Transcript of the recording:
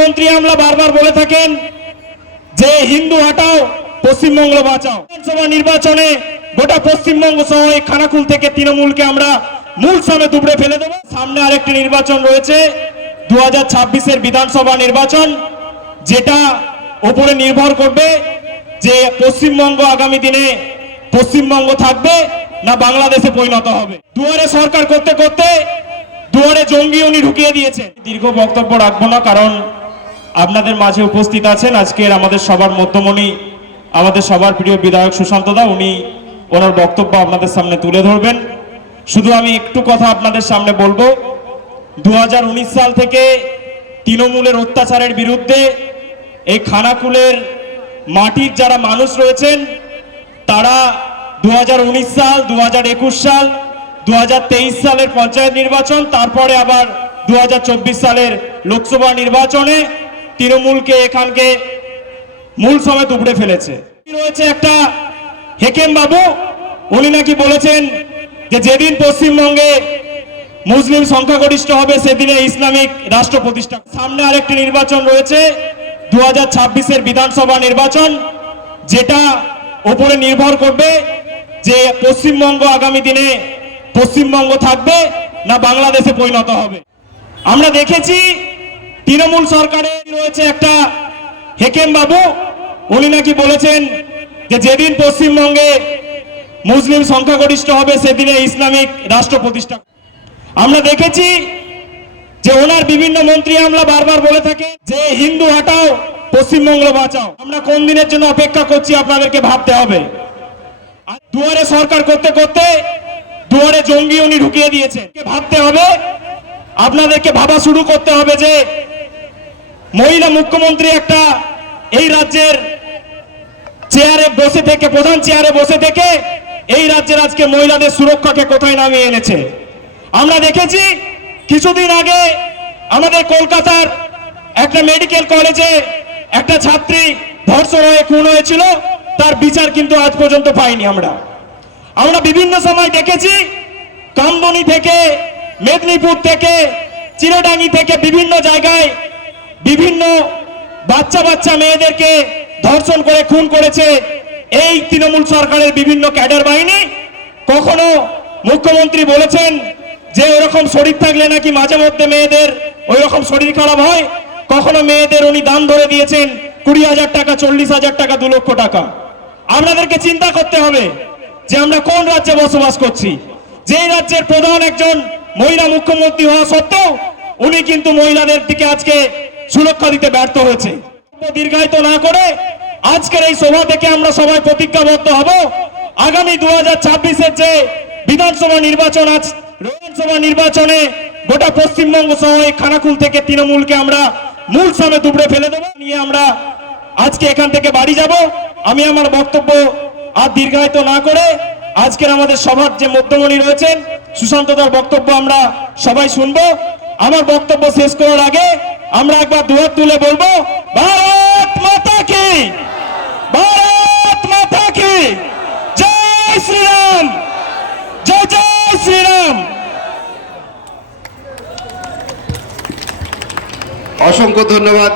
মন্ত্রী আমরা বারবার বলে থাকেন যে হিন্দু হাটাও, পশ্চিমবঙ্গ বাঁচাও। বিধানসভা নির্বাচনে গোটা পশ্চিমবঙ্গ সহ এই খানাকুল থেকে তৃণমূলকে আমরা মূল সামনে দুবড়ে ফেলে দেবো। সামনে আরেকটি নির্বাচন রয়েছে দু হাজার বিধানসভা নির্বাচন, যেটা ওপরে নির্ভর করবে যে পশ্চিমবঙ্গ আগামী দিনে পশ্চিমবঙ্গ থাকবে না বাংলাদেশে পরিণত হবে। দুয়ারে সরকার করতে করতে দুয়ারে জঙ্গি উনি ঢুকিয়ে দিয়েছেন। দীর্ঘ বক্তব্য রাখব না, কারণ আপনাদের মাঝে উপস্থিত আছেন আজকের আমাদের সবার মধ্যমণি, আমাদের সবার প্রিয় বিধায়ক সুশান্ত দা, উনি ওনার বক্তব্য আপনাদের সামনে তুলে ধরবেন। শুধু আমি একটু কথা আপনাদের সামনে বলব দু হাজার উনিশ সাল থেকে তৃণমূলের অত্যাচারের বিরুদ্ধে এই খানাকুলের মাটির যারা মানুষ রয়েছেন, তারা দু হাজার উনিশ সাল দু হাজার একুশ সাল দু হাজার তেইশ সালের পঞ্চায়েত নির্বাচন, তারপরে আবার দু হাজার চব্বিশ সালের লোকসভা নির্বাচনে তৃণমূলকে এখানকে মূল সময় দুবড়ে ফেলেছে। রয়েছে একটা হেকেম বাবু, উনি নাকি বলেছেন যে যেদিন পশ্চিমবঙ্গে মুসলিম সংখ্যাগরিষ্ঠ হবে, সেদিনে ইসলামিক রাষ্ট্র প্রতিষ্ঠা। সামনে আরেকটি নির্বাচন রয়েছে দু হাজার বিধানসভা নির্বাচন, যেটা ওপরে নির্ভর করবে যে পশ্চিমবঙ্গ আগামী দিনে পশ্চিমবঙ্গ থাকবে না বাংলাদেশে পরিণত হবে। আমরা দেখেছি তৃণমূল সরকারে রয়েছে একটা হেকেম বাবু, উনি নাকি বলেছেন যে যেদিন পশ্চিমবঙ্গে মুসলিম সংখ্যাগরিষ্ঠ হবে, সেদিনে ইসলামিক রাষ্ট্র প্রতিষ্ঠা আমরা দেখেছি যে ওনার বিভিন্ন মন্ত্রী আমরা বারবার বলে থাকি যে হিন্দু হাটাও পশ্চিমবঙ্গ বাঁচাও। আমরা কোন দিনের জন্য অপেক্ষা করছি আপনাদেরকে ভাবতে হবে। দুয়ারে সরকার করতে করতে দুয়ারে জঙ্গি উনি ঢুকিয়ে দিয়েছেন। ভাবতে হবে, আপনাদেরকে ভাবা শুরু করতে হবে যে মহিলা মুখ্যমন্ত্রী একটা এই রাজ্যের চেয়ারে বসে থেকে, প্রধান চেয়ারে বসে থেকে এই রাজ্যের আজকে মহিলাদের সুরক্ষাকে কোথায় নামিয়ে এনেছে। আমরা দেখেছি কিছুদিন আগে আমাদের কলকাতার একটা মেডিকেল কলেজে একটা ছাত্রী ধর্ষণ হয়ে খুন হয়েছিল, তার বিচার কিন্তু আজ পর্যন্ত পাইনি আমরা। আমরা বিভিন্ন সময় দেখেছি কামদনি থেকে, মেদিনীপুর থেকে, চিরডাঙ্গি থেকে বিভিন্ন জায়গায় বিভিন্ন বাচ্চা বাচ্চা মেয়েদেরকে ধর্ষণ করে খুন করেছে এই তৃণমূল সরকারের বিভিন্ন ক্যাডার বাহিনী। কখনো মুখ্যমন্ত্রী বলেছেন যে ওরকম শরীর থাকলে নাকি মাঝে মধ্যে মেয়েদের ওই রকম শরীর খারাপ হয়। কখনো মেয়েদের উনি দান ধরে দিয়েছেন কুড়ি হাজার টাকা, চল্লিশ হাজার টাকা, দু লক্ষ টাকা। আপনাদেরকে চিন্তা করতে হবে যে আমরা কোন রাজ্যে বসবাস করছি। যে রাজ্যের প্রধান একজন মহিলা মুখ্যমন্ত্রী হওয়া সত্ত্বেও উনি কিন্তু মহিলাদের দিকে আজকে সুরক্ষা দিতে ব্যর্থ হয়েছে। দীর্ঘায়িত না করে আজকের এই সভা থেকে আমরা সবাই প্রতিজ্ঞাবদ্ধ হব। আগামী দু হাজার যে বিধানসভা নির্বাচন আছে বিধানসভা নির্বাচনে গোটা পশ্চিমবঙ্গ সহ এই খানাকুল থেকে তৃণমূলকে আমরা মূল সামনে দুবড়ে ফেলে দেবো, নিয়ে আমরা আজকে এখান থেকে বাড়ি যাব। আমি আমার বক্তব্য আর দীর্ঘায়িত না করে আজকের আমাদের সভার যে মধ্যমণি রয়েছেন, সুশান্ত দার বক্তব্য আমরা সবাই শুনব। আমার বক্তব্য শেষ করার আগে আমরা একবার দুয়ার তুলে বলব, ভারত মাতা কি? ভারত মাতা কি? জয় শ্রীরাম, জয় জয় শ্রীরাম। অসংখ্য ধন্যবাদ।